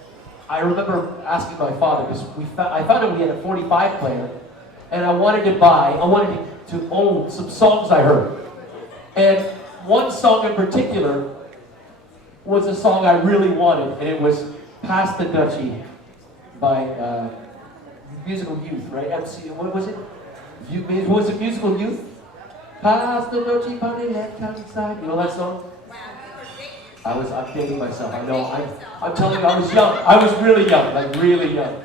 I remember asking my father, because I found out we had a 45 player, and I wanted to own some songs I heard. And one song in particular was a song I really wanted, and it was Pass the Dutchie by Musical Youth, right? What was it? Was it Musical Youth? Pass the Dutchie, bunny head, come inside. You know that song? I'm dating myself, I know. I'm telling you, I was young. I was really young, like really young.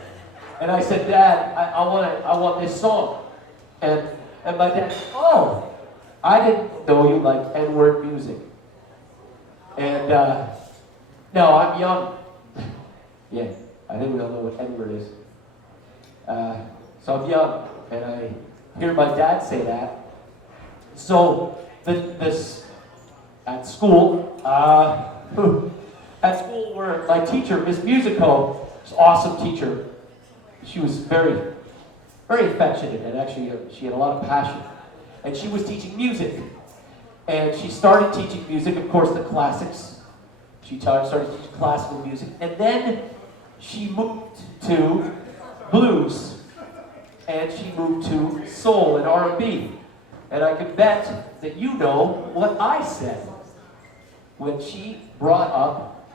And I said, Dad, I want this song. And my dad said, oh, I didn't know you liked N-word music. And no, I'm young. Yeah, I think we all know what N-word is. So I'm young, and I hear my dad say that. So at school where my teacher, Miss Musico, was an awesome teacher. She was very, very affectionate, and actually she had a lot of passion. And she was teaching music. And she started teaching music, of course, the classics. She started teaching classical music. And then she moved to blues. And she moved to soul and R&B. And I can bet that you know what I said when she brought up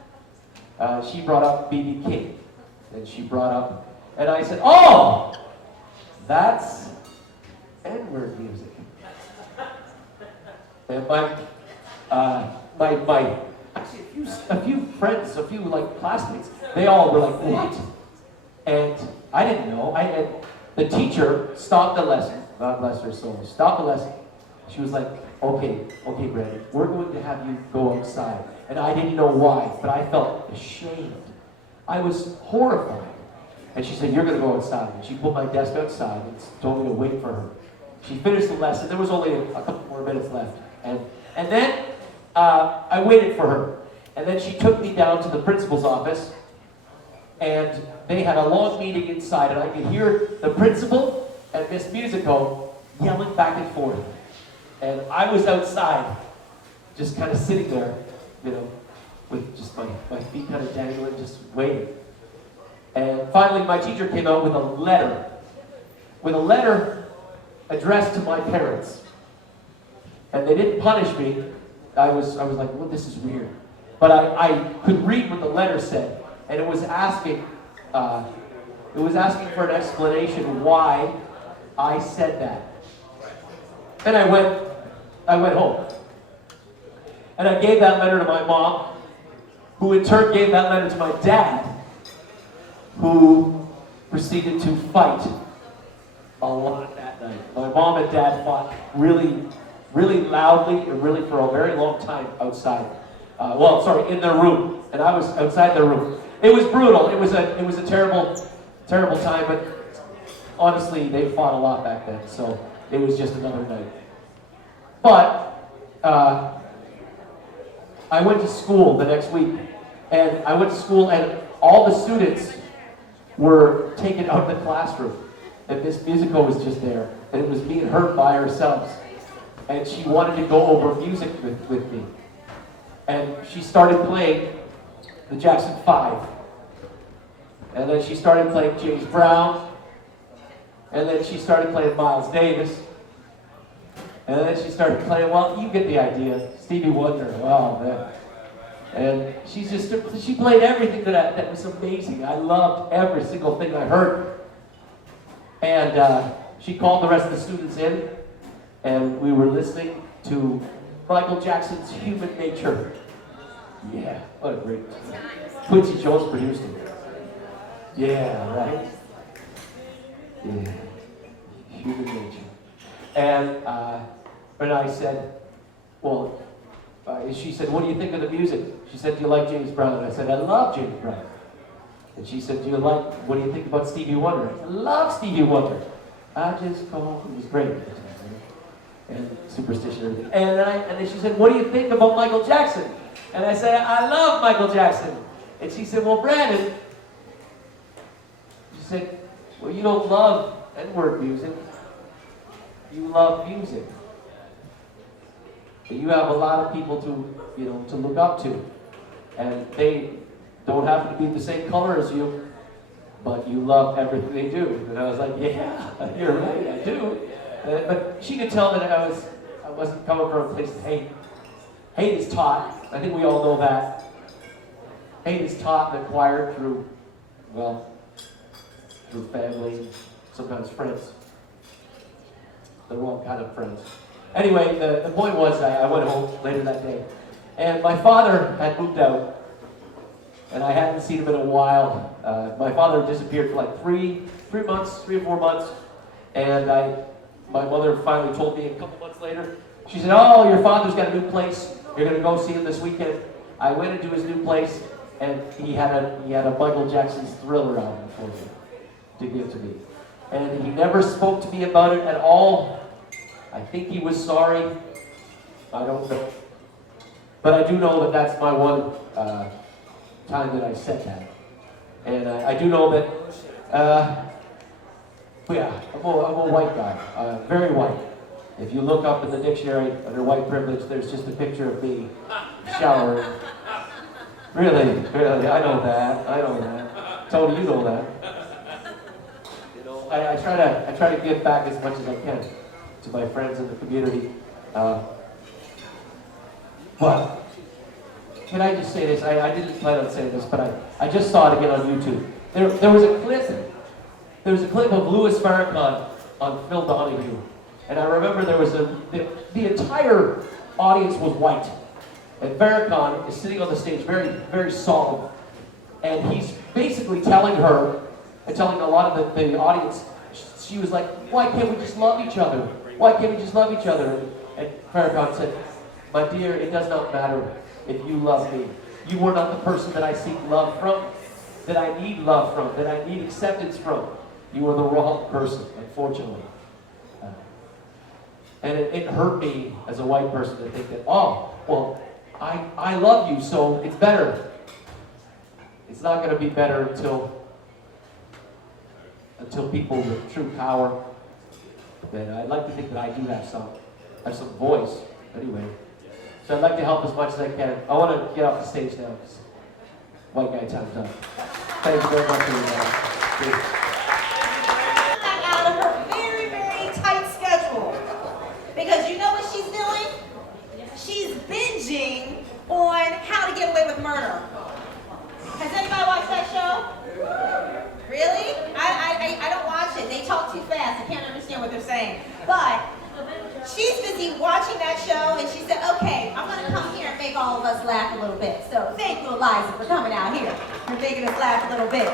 B.B. King. And she brought up, and I said, oh, that's N-word music. And actually a few friends, a few like classmates, they all were like, what? And I didn't know. The teacher stopped the lesson. God bless her soul. Stopped the lesson. She was like, okay, Brandon, we're going to have you go outside. And I didn't know why, but I felt ashamed. I was horrified. And she said, you're going to go outside. And she put my desk outside and told me to wait for her. She finished the lesson. There was only a couple more minutes left. And then I waited for her. And then she took me down to the principal's office, and they had a long meeting inside, and I could hear the principal and Miss Musico yelling back and forth. And I was outside, just kind of sitting there, you know, with just my feet kind of dangling, just waiting. And finally, my teacher came out with a letter addressed to my parents. And they didn't punish me. I was like, well, this is weird. But I could read what the letter said, and it was asking for an explanation why I said that. And I went home. And I gave that letter to my mom, who in turn gave that letter to my dad, who proceeded to fight a lot that night. My mom and dad fought really, really loudly and really for a very long time outside. In their room, and I was outside their room. It was brutal. It was a terrible, terrible time. But honestly, they fought a lot back then, so it was just another night. But I went to school the next week, and all the students were taken out of the classroom, and Miss Musico was just there, and it was me and her by ourselves, and she wanted to go over music with me. And she started playing the Jackson 5. And then she started playing James Brown. And then she started playing Miles Davis. And then she started playing, well, you get the idea, Stevie Wonder. Wow, man. And she played everything that was amazing. I loved every single thing I heard. And she called the rest of the students in, and we were listening to Michael Jackson's Human Nature. Yeah, what a great. Quincy Jones produced it. Yeah, right. Yeah, Human Nature. And I said, well, she said, what do you think of the music? She said, do you like James Brown? And I said, I love James Brown. And she said, what do you think about Stevie Wonder? I said, I love Stevie Wonder. I just called, it was great. And Superstition and everything. And then she said, what do you think about Michael Jackson? And I said, I love Michael Jackson. And she said, well, Brandon, she said, well, you don't love N-word music. You love music. And you have a lot of people to look up to. And they don't happen to be the same color as you, but you love everything they do. And I was like, yeah, you're right, I do. But she could tell that I wasn't coming from a place of hate. Hate is taught. I think we all know that. Hate is taught and acquired through family, and sometimes friends. The wrong kind of friends. Anyway, the point was I went home later that day, and my father had moved out, and I hadn't seen him in a while. My father disappeared for like 3 or 4 months, and my mother finally told me a couple months later. She said, oh, your father's got a new place. You're going to go see him this weekend. I went into his new place, and he had a Michael Jackson's Thriller album for me to give to me. And he never spoke to me about it at all. I think he was sorry. I don't know. But I do know that that's my one time that I said that. And I do know that, I'm a white guy, very white. If you look up in the dictionary under white privilege, there's just a picture of me showering. Really, I know that. Tony, you know that. You know, I try to give back as much as I can to my friends in the community. But can I just say this? I didn't plan on saying this, but I just saw it again on YouTube. There was a clip of Louis Farrakhan on Phil Donahue. And I remember there was the entire audience was white. And Farrakhan is sitting on the stage very, very solemn. And he's basically telling her, and telling a lot of the audience, she was like, why can't we just love each other? Why can't we just love each other? And Farrakhan said, my dear, it does not matter if you love me. You are not the person that I seek love from, that I need love from, that I need acceptance from. You are the wrong person, unfortunately. And it hurt me as a white person to think that, oh, well, I I love you, so it's better. It's not going to be better until people with true power. Then I'd like to think that I do have some voice. Anyway, so I'd like to help as much as I can. I want to get off the stage now. White guy time's up. Thank you very much, everybody. Out of her very, very tight schedule. Because you know what she's doing? She's binging on How to Get Away with Murder. Has anybody watched that show? Really? I don't watch it. They talk too fast. I can't understand what they're saying. But she's busy watching that show, and she said, okay, I'm going to come here and make all of us laugh a little bit. So thank you, Eliza, for coming out here and making us laugh a little bit.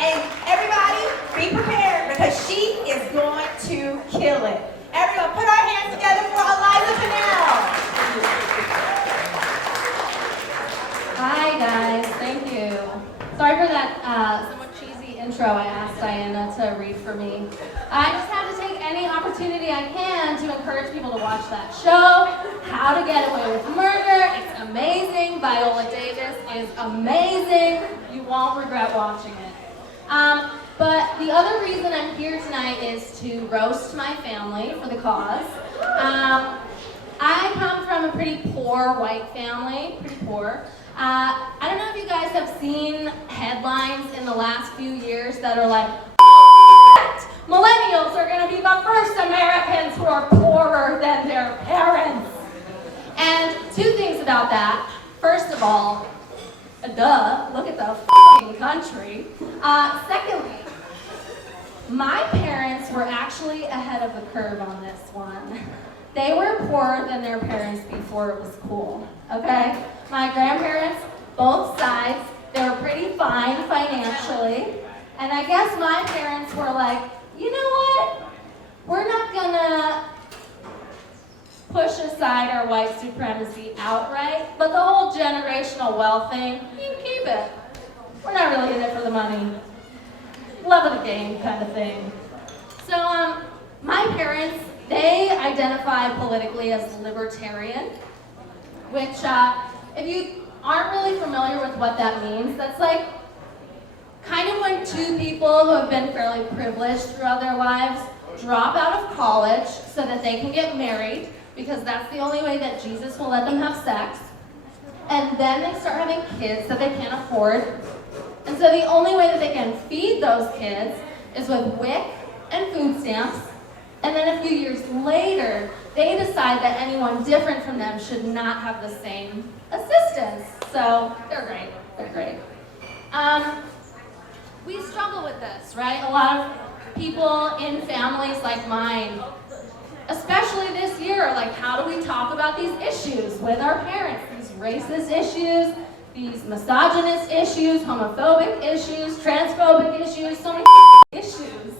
And everybody, be prepared, because she is going to kill it. Everyone, put our hands together for Eliza Pennell. Hi guys, thank you. Sorry for that somewhat cheesy intro I asked Diana to read for me. I just have to take any opportunity I can to encourage people to watch that show, How to Get Away with Murder. It's amazing. Viola Davis is amazing. You won't regret watching it. But the other reason I'm here tonight is to roast my family for the cause. I come from a pretty poor white family, pretty poor. I don't know if you guys have seen headlines in the last few years that are like, millennials are going to be the first Americans who are poorer than their parents. And two things about that. First of all, duh, look at the f***ing country. Secondly, my parents were actually ahead of the curve on this one. They were poorer than their parents before it was cool, okay? My grandparents, both sides, they were pretty fine financially. And I guess my parents were like, you know what? We're not gonna push aside our white supremacy outright, but the whole generational wealth thing, you can keep it. We're not really in it for the money. Love of the game kind of thing. So my parents, they identify politically as libertarian, which if you aren't really familiar with what that means, that's like kind of when two people who have been fairly privileged throughout their lives drop out of college so that they can get married, because that's the only way that Jesus will let them have sex. And then they start having kids that they can't afford. And so the only way that they can feed those kids is with WIC and food stamps. And then a few years later, they decide that anyone different from them should not have the same assistance. So they're great, they're great. We struggle with this, right? A lot of people in families like mine, especially this year, like how do we talk about these issues with our parents? These racist issues, these misogynist issues, homophobic issues, transphobic issues, so many issues.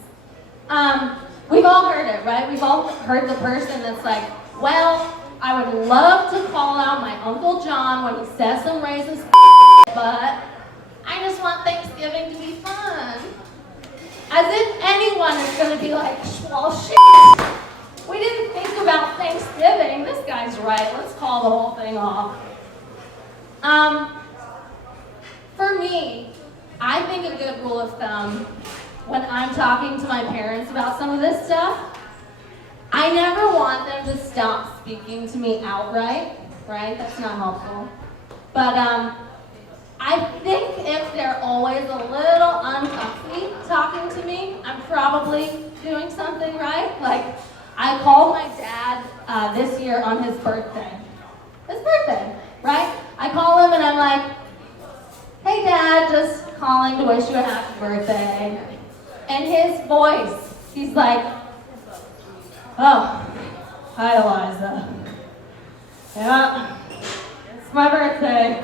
We've all heard it, right? We've all heard the person that's like, well, I would love to call out my Uncle John when he says some racist but I just want Thanksgiving to be fun. As if anyone is going to be like, well, shit, we didn't think about Thanksgiving. This guy's right. Let's call the whole thing off. For me, I think a good rule of thumb when I'm talking to my parents about some of this stuff, I never want them to stop speaking to me outright, right? That's not helpful. But I think if they're always a little uncomfy talking to me, I'm probably doing something right. Like, I called my dad this year on his birthday. His birthday, right? I call him and I'm like, hey Dad, just calling to wish you a happy birthday. And his voice, he's like, oh, hi Eliza. Yeah, it's my birthday.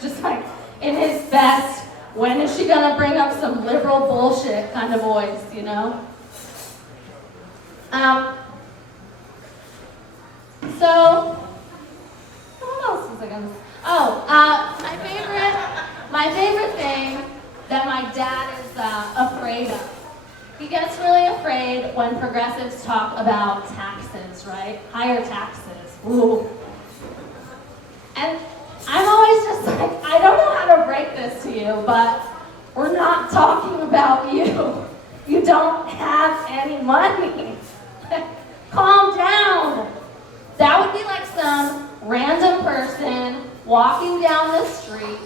Just like in his best, when is she gonna bring up some liberal bullshit kind of voice, you know? So, what else was I gonna say? Oh, my favorite thing that my dad is afraid of. He gets really afraid when progressives talk about taxes, right? Higher taxes, ooh. And I was like, I don't know how to break this to you, but we're not talking about you. You don't have any money. Calm down. That would be like some random person walking down the street.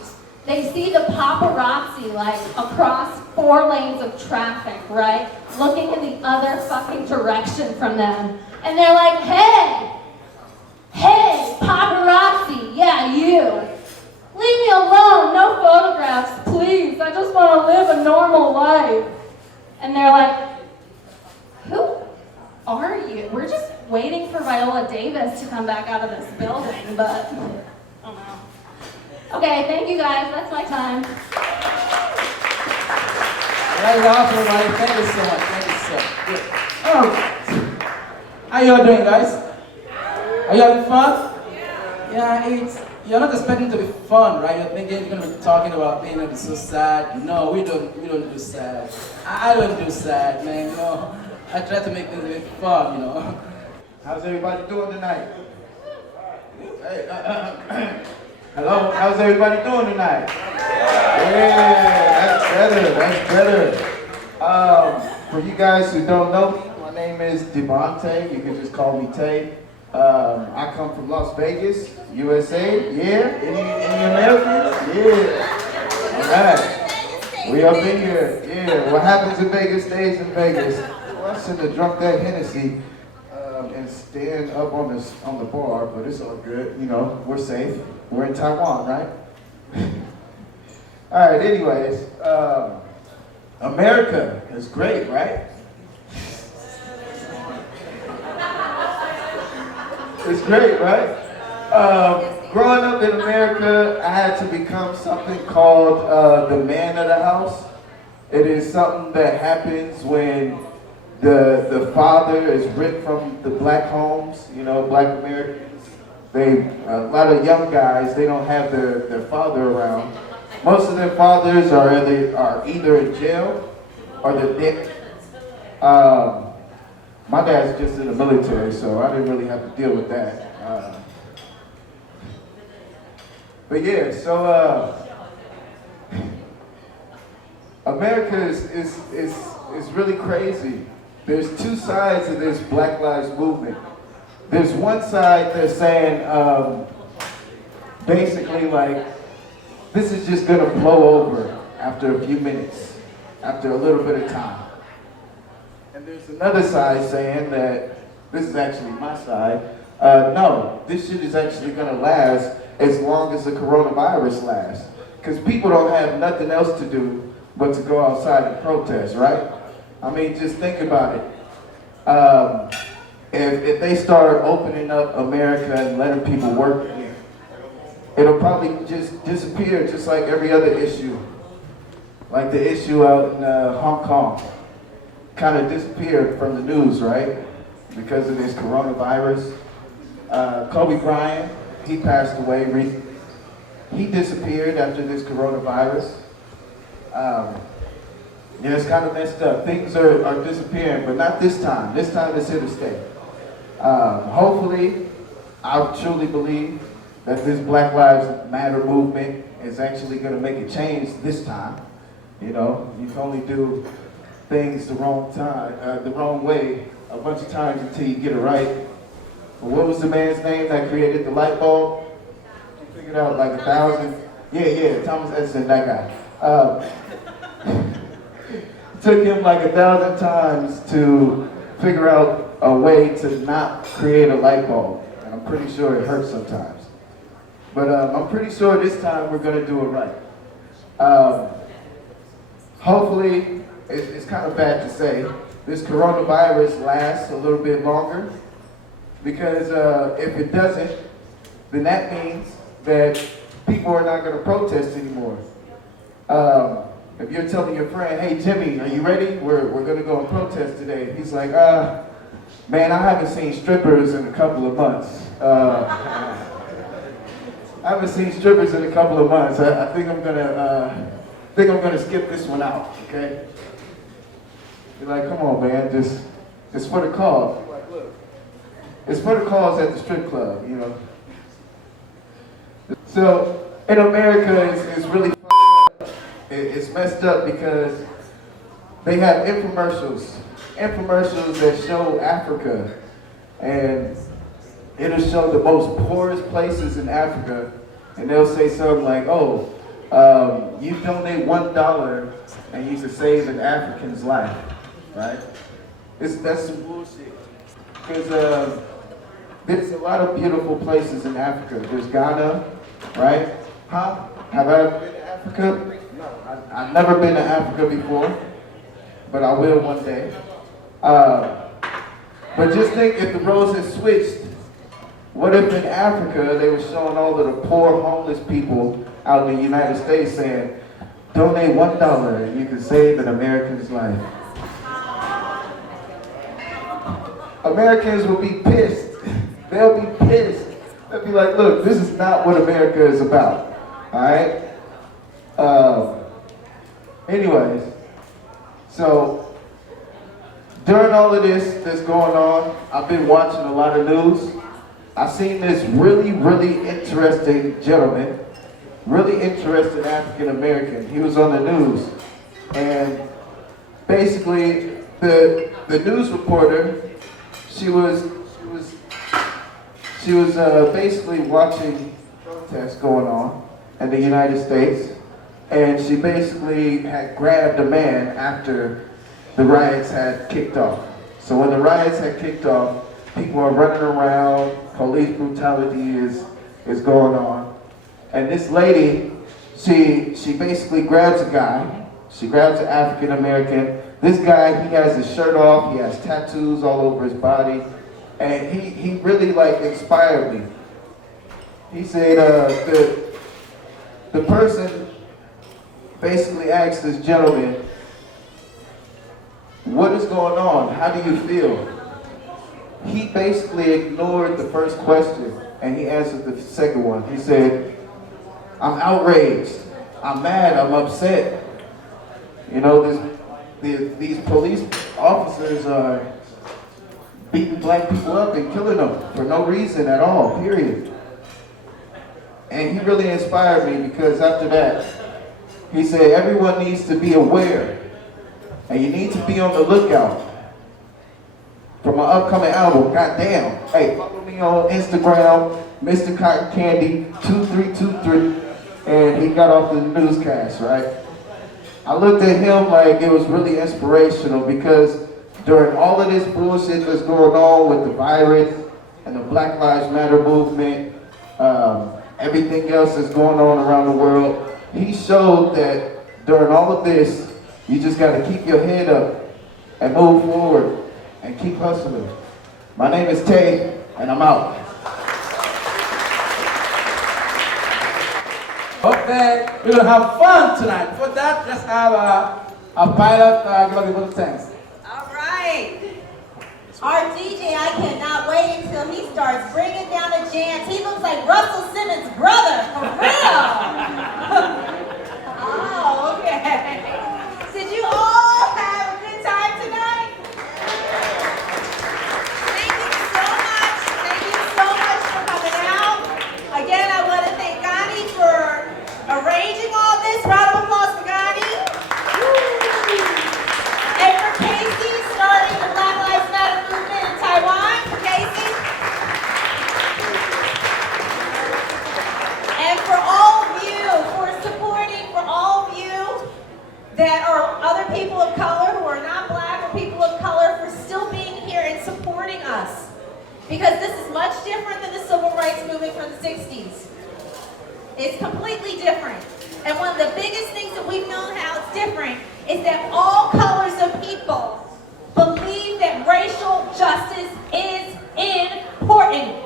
They see the paparazzi like across 4 lanes of traffic, right? Looking in the other fucking direction from them. And they're like, hey, paparazzi, yeah, you. Leave me alone, no photographs, please. I just want to live a normal life. And they're like, who are you? We're just waiting for Viola Davis to come back out of this building, but I don't know. Okay, thank you guys. That's my time. That was awesome, everybody. Thank you so much. Thank you so much. Oh, how y'all doing, guys? Are you having fun? Yeah, you're not expecting to be fun, right? You're thinking you're gonna be talking about being able to be so sad. No, we don't do sad. I don't do sad, man. You know, I try to make things a bit fun, you know. How's everybody doing tonight? Hey, hello, how's everybody doing tonight? Yeah, that's better. For you guys who don't know me, my name is Devonte. You can just call me Tay. I come from Las Vegas, USA. Yeah, any Americans? Yeah. All right. We up in here. Yeah. What happens in Vegas stays in Vegas. Well, I shouldn't have drunk that Hennessy and stand up on the bar, but it's all good. You know, we're safe. We're in Taiwan, right? All right. Anyways, America is great, right? It's great, right? Growing up in America, I had to become something called the man of the house. It is something that happens when the father is ripped from the black homes, you know, black Americans. A lot of young guys, they don't have their father around. Most of their fathers are either in jail or they're dead. My dad's just in the military, so I didn't really have to deal with that. But yeah, so America is really crazy. There's 2 sides of this Black Lives Movement. There's one side that's saying, basically like, this is just gonna blow over after a few minutes, after a little bit of time. And there's another side saying that, this is actually my side, no, this shit is actually gonna last as long as the coronavirus lasts. Because people don't have nothing else to do but to go outside and protest, right? I mean, just think about it. If they start opening up America and letting people work here, it'll probably just disappear just like every other issue. Like the issue out in Hong Kong. Kind of disappeared from the news, right? Because of this coronavirus. Kobe Bryant, he passed away recently. He disappeared after this coronavirus. Yeah, it's kind of messed up. Things are disappearing, but not this time. This time it's here to stay. Hopefully, I truly believe that this Black Lives Matter movement is actually going to make a change this time. You know, you can only do things the wrong way a bunch of times until you get it right. But what was the man's name that created the light bulb? You figured out like 1,000. Yeah, Thomas Edison, that guy. Took him like 1,000 times to figure out a way to not create a light bulb. And I'm pretty sure it hurts sometimes. But I'm pretty sure this time we're gonna do it right. Hopefully, it's kind of bad to say, this coronavirus lasts a little bit longer. Because if it doesn't, then that means that people are not gonna protest anymore. If you're telling your friend, hey Jimmy, are you ready? We're gonna go and protest today. He's like, man, I haven't seen strippers in a couple of months. I haven't seen strippers in a couple of months. I think I'm gonna skip this one out, okay? You're like, come on, man, it's for the cause. It's for the cause at the strip club, you know? So, in America is really it's messed up because they have infomercials that show Africa, and it'll show the most poorest places in Africa, and they'll say something like, oh, you donate $1 and you can save an African's life, right? That's some bullshit. Because there's a lot of beautiful places in Africa. There's Ghana, right? Huh? Have I ever been to Africa? No, I've never been to Africa before, but I will one day. But just think if the roles had switched, what if in Africa they were showing all of the poor homeless people out in the United States saying, donate $1 and you can save an American's life. Americans will be pissed. They'll be pissed. They'll be like, look, this is not what America is about. All right? Anyways, so during all of this that's going on, I've been watching a lot of news. I've seen this really, really interesting gentleman, really interesting African American. He was on the news, and basically the news reporter, she was basically watching protests going on in the United States, and she basically had grabbed a man after the riots had kicked off. So when the riots had kicked off, people are running around, police brutality is going on. And this lady, she basically grabs a guy. She grabs an African American. This guy, he has his shirt off, he has tattoos all over his body. And he really like inspired me. He said the person basically asked this gentleman, what is going on? How do you feel? He basically ignored the first question and he answered the second one. He said, I'm outraged, I'm mad, I'm upset. You know, these police officers are beating black people up and killing them for no reason at all, period. And he really inspired me because after that, he said everyone needs to be aware and you need to be on the lookout for my upcoming album. Goddamn. Hey, follow me on Instagram, Mr. Cotton Candy 2323, and he got off the newscast, right? I looked at him like it was really inspirational because during all of this bullshit that's going on with the virus and the Black Lives Matter movement, everything else that's going on around the world, he showed that during all of this, you just got to keep your head up and move forward and keep hustling. My name is Tay, and I'm out. Okay, we're going to have fun tonight. For that, let's have a pilot give us a little thanks. All right. Our DJ, I cannot wait until he starts bringing down the jams. He looks like Russell Simmons' brother, for real. Oh, okay. Did you all have a good time tonight? Thank you so much. Thank you so much for coming out. Again, I want to thank Ghanniy for arranging all this. Round of applause for Ghanniy. And for Casey, starting the Black Lives Matter movement in Taiwan. For Casey. And for all of you, for supporting, for all of you that are other people of color who are not black or people of color, for still being here and supporting us. Because this is much different than the civil rights movement from the 60s. It's completely different. And one of the biggest things that we've known how it's different is that all colors of people believe that racial justice is important.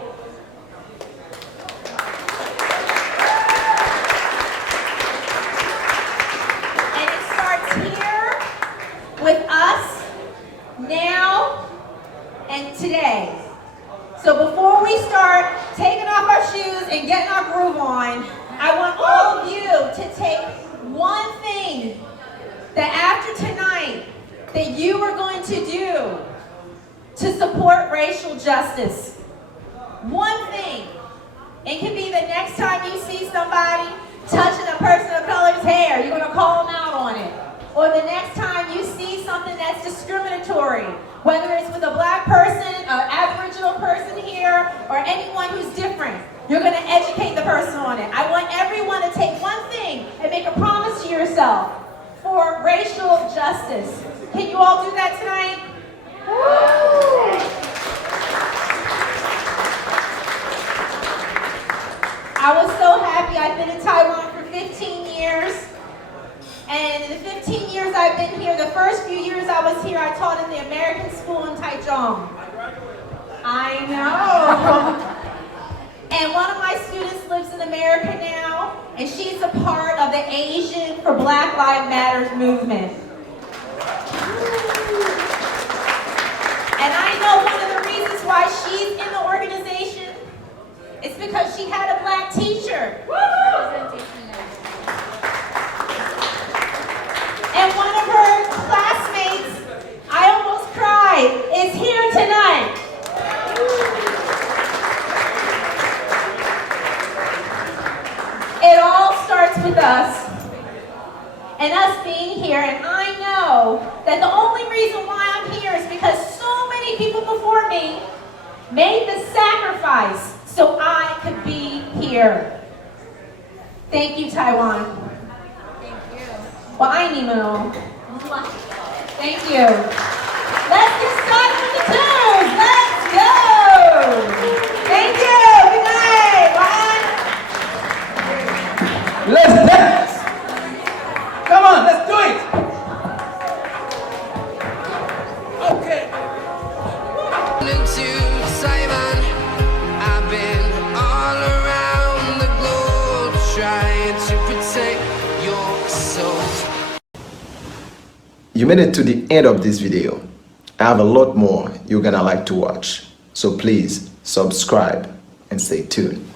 And it starts here with us, now, and today. So before we start taking off our shoes and getting our groove on, I want all of you to take one thing that after tonight that you are going to do to support racial justice. One thing. It can be the next time you see somebody or the next time you see something that's discriminatory, whether it's with a black person, an Aboriginal person here, or anyone who's different, you're going to educate the person on it. I want everyone to take one thing and make a promise to yourself for racial justice. Can you all do that tonight? Woo! I was so happy. I've been in Taiwan for 15 years. And in the 15 years I've been here, the first few years I was here, I taught in the American school in Taichung. I know. And one of my students lives in America now, and she's a part of the Asian for Black Lives Matter movement. And I know one of the reasons why she's in the organization is because she had a black teacher. And one of her classmates, I almost cried, is here tonight. It all starts with us and us being here, and I know that the only reason why I'm here is because so many people before me made the sacrifice so I could be here. Thank you, Taiwan. Thank you. Well, I need to know. Thank you. Let's get started with the tunes. Let's go. Thank you. Good night. Bye. Let's dance. Come on, let's do it. Okay. Into Taiwan, I've been all around the globe trying to protect your soul. You made it to the end of this video. I have a lot more you're gonna like to watch. So please subscribe and stay tuned.